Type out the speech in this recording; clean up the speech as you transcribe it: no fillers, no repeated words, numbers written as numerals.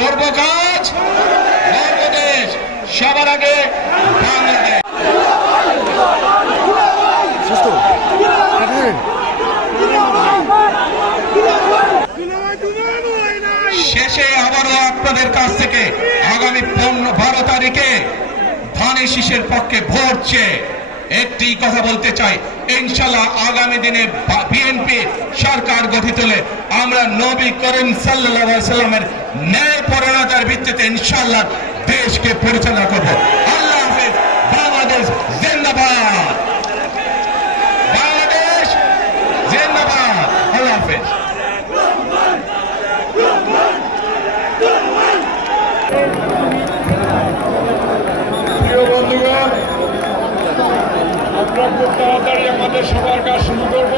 করব কাজ, বাংলাদেশ সবার আগে, বাংলাদেশ। শেষে আবারও আপনাদের কাছ থেকে আগামী 12 তারিখে ধানের শীষের পক্ষে ভোট চেয়ে একটি কথা বলতে চাই, ইনশাআল্লাহ আগামী দিনে বিএনপি সরকার গঠিত হলে আমরা নবী করিম সাল্লাল্লাহু আলাইহি সাল্লামের ন্যায় পরায়ণতার ভিত্তিতে ইনশাআল্লাহ দেশকে পরিচালনা করব। আল্লাহ হাফেজ। বাংলাদেশ জিন্দাবাদ, বাংলাদেশ জিন্দাবাদ। আল্লাহ হাফেজ। প্রিয় বন্ধুগণ, আমরা খুব তাড়াতাড়ি আমাদের সবার কাজ শুরু করব।